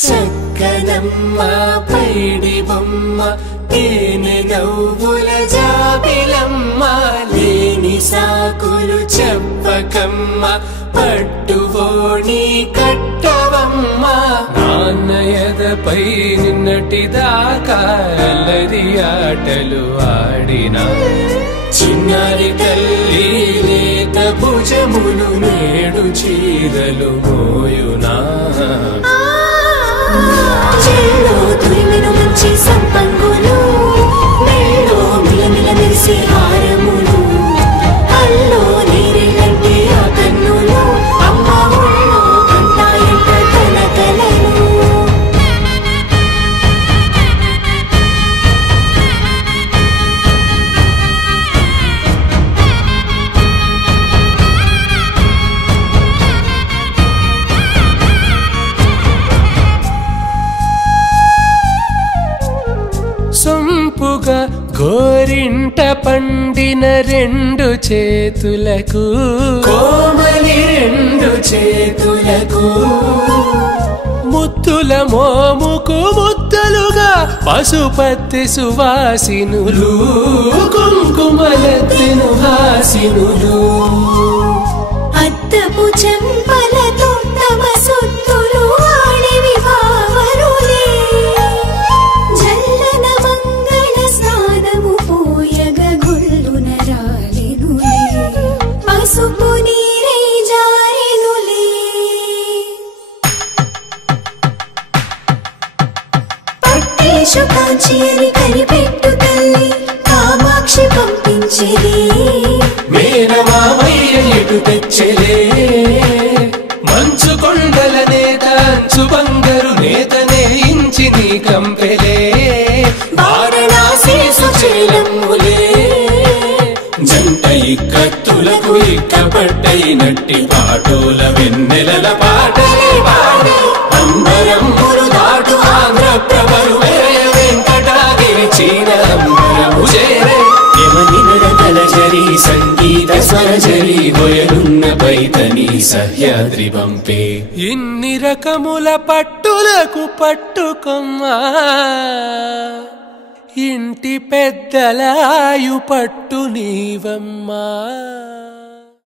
చక్కనమ్మ పైడి బొమ్మ తేనె నవ్వుల జాబిలమ్మ లేని సాకులు చెప్పకమ్మ పట్టువోణి కట్టవమ్మ నాన్నయదపై నిన్నటిదాకా అల్లరి ఆటలు ఆడినా చిన్నారి తల్లి లేత భుజములు నేడు చీరలు మోయునా చెల్లో తురిమెను మంచి సంపంగులు మెల్లో మిలమిల మెరిసే హారములు అల్లో నీరెళ్ళంటే ఆ కన్నులు అమ్మ ఒళ్ళో కంటాయంట తన కలను సొంపుగా గోరింట పండిన రెండు చేతులకు కోమలి రెండు చేతులకు ముత్తుల మోముకు ముద్దలుగా పసుపత్తి సువాసినులు కుంకుమలెత్తిను హాసినులు అద్దపు చెంపలతో తమ సొత్తులు ఆడివి బావరులే జల్లన మంగళ స్నానము పోయగ గుళ్ళున రాలెనులే పసుపు నీరై జారెనులే పట్టేషు కాంచి అని కనిపెట్టు తల్లి కామాక్షి పంపించేది మేనమామయ్య ఎటు తెచ్చలే మంచు కొండల నేత అంచు బంగారు నేతనే ఇంచి నీ కంపెలే వారణాసి సుచేలమ్ములే జంట ఇక్కత్తులకు ఇక్కపట్టయినట్టి పాటోల వెన్నెలల పాటలే పాడే అంబరమ్ములు దాటు ఆంధ్ర ప్రభలు వెంకటాగిరి చీన అంబరము చేరే యమనినడకలజరి సంగీత స్వరజరి గొయలున్న పైతని సహ్యాద్రి పంపే ఇన్ని రకముల పట్టులకు పట్టుకొమ్మా ఇంటి పెద్దలాయు పట్టు నీవమ్మా.